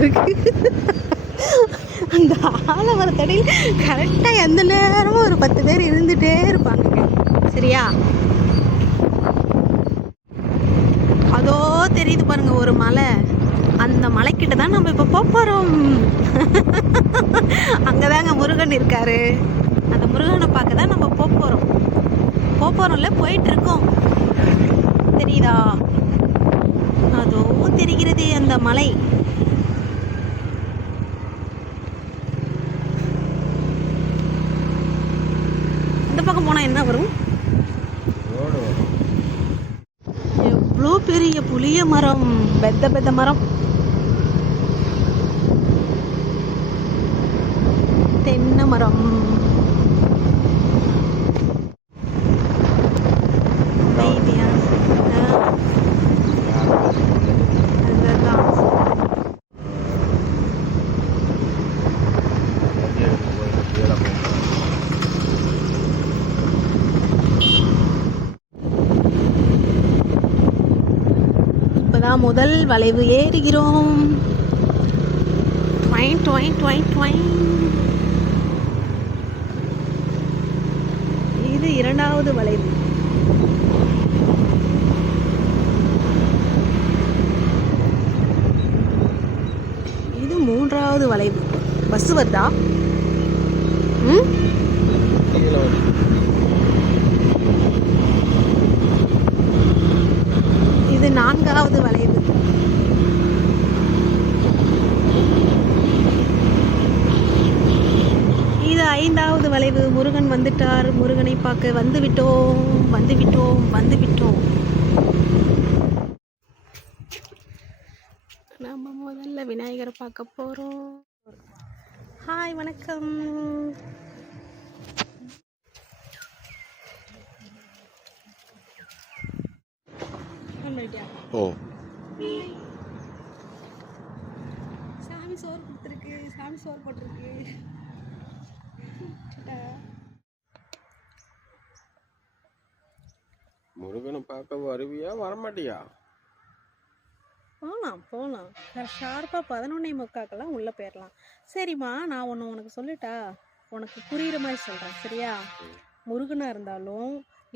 இருக்கு. அந்த ஆலமரத்தடியில் கரெக்டாக எந்த நேரமும் ஒரு 10 பேர் இருந்துகிட்டே இருப்பாங்க. சரியா? அதோ தெரியுது பாருங்க ஒரு மலை. அந்த மலைக்கிட்ட தான் நம்ம இப்போ போகிறோம். அங்கதாங்க முருகன் இருக்காரு. அந்த முருகனை பார்க்க தான் நம்ம போகிறோம்ல, போயிட்டு இருக்கோம். தெரியுதா? அதோ தெரிகிறது அந்த மலை. இந்த பக்கம் போனா என்ன வரும்? எவ்வளோ பெரிய புளிய மரம், பெத்த மரம். தென்னை மரம். இப்பதான் முதல் வளைவு ஏறுகிறோம். இது இரண்டாவது வளைவு. இது மூன்றாவது வளைவு. பஸ் வருதா? இது நான்காவது வளைவு. இது ஐந்தாவது வளைவு. முருகன் வந்துட்டார். முருகனை பார்க்க வந்துவிட்டோம். நம்ம முதல்ல விநாயகரை பார்க்க போறோம். ஹாய், வணக்கம். சாமி சோறு கொடுத்துருக்கு. சாமி சோறு போட்டிருக்கு. முருகனை பார்க்க வருவியா, வரமாட்டியா? போகலாம். ஷார்ப்பாக 11:45 உள்ளே போயிடலாம். சரிம்மா, நான் உனக்கு சொல்லட்டா? உனக்கு புரிகிற மாதிரி சொல்கிறேன், சரியா? முருகனாக இருந்தாலும்,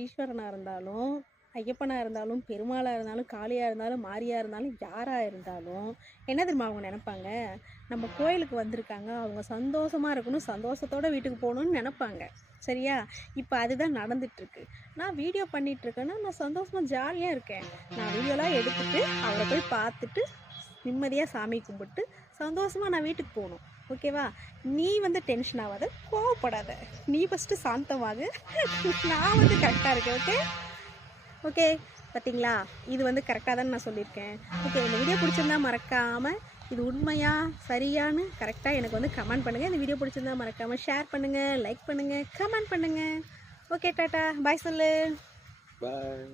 ஈஸ்வரனாக இருந்தாலும், ஐயப்பனாக இருந்தாலும், பெருமாளாக இருந்தாலும், காளியாக இருந்தாலும், மாரியாக இருந்தாலும், யாராக இருந்தாலும் என்ன தெரியுமா அவங்க நினைப்பாங்க? நம்ம கோயிலுக்கு வந்திருக்காங்க, அவங்க சந்தோஷமாக இருக்கணும், சந்தோஷத்தோடு வீட்டுக்கு போகணுன்னு நினைப்பாங்க. சரியா? இப்போ அதுதான் நடந்துட்டுருக்கு. நான் வீடியோ பண்ணிகிட்ருக்கேன்னா நான் சந்தோஷமாக ஜாலியாக இருக்கேன். நான் வீடியோலாம் எடுத்துகிட்டு அவரை போய் பார்த்துட்டு நிம்மதியாக சாமி கும்பிட்டு சந்தோஷமாக நான் வீட்டுக்கு போகணும். ஓகேவா? நீ டென்ஷன் ஆகாத, கோவப்படாத. நீ ஃபஸ்ட்டு சாந்தமாக. நான் கரெக்டாக இருக்கேன். ஓகே பார்த்தீங்களா? இது கரெக்டாக தானே நான் சொல்லியிருக்கேன். ஓகே, இந்த வீடியோ பிடிச்சிருந்தா மறக்காமல் இது உண்மையா சரியான்னு கரெக்டாக எனக்கு கமெண்ட் பண்ணுங்கள். இந்த வீடியோ பிடிச்சிருந்தா மறக்காமல் ஷேர் பண்ணுங்கள், லைக் பண்ணுங்கள், கமெண்ட் பண்ணுங்கள். ஓகே, டாட்டா, பாய் சொல்லு. பாய்.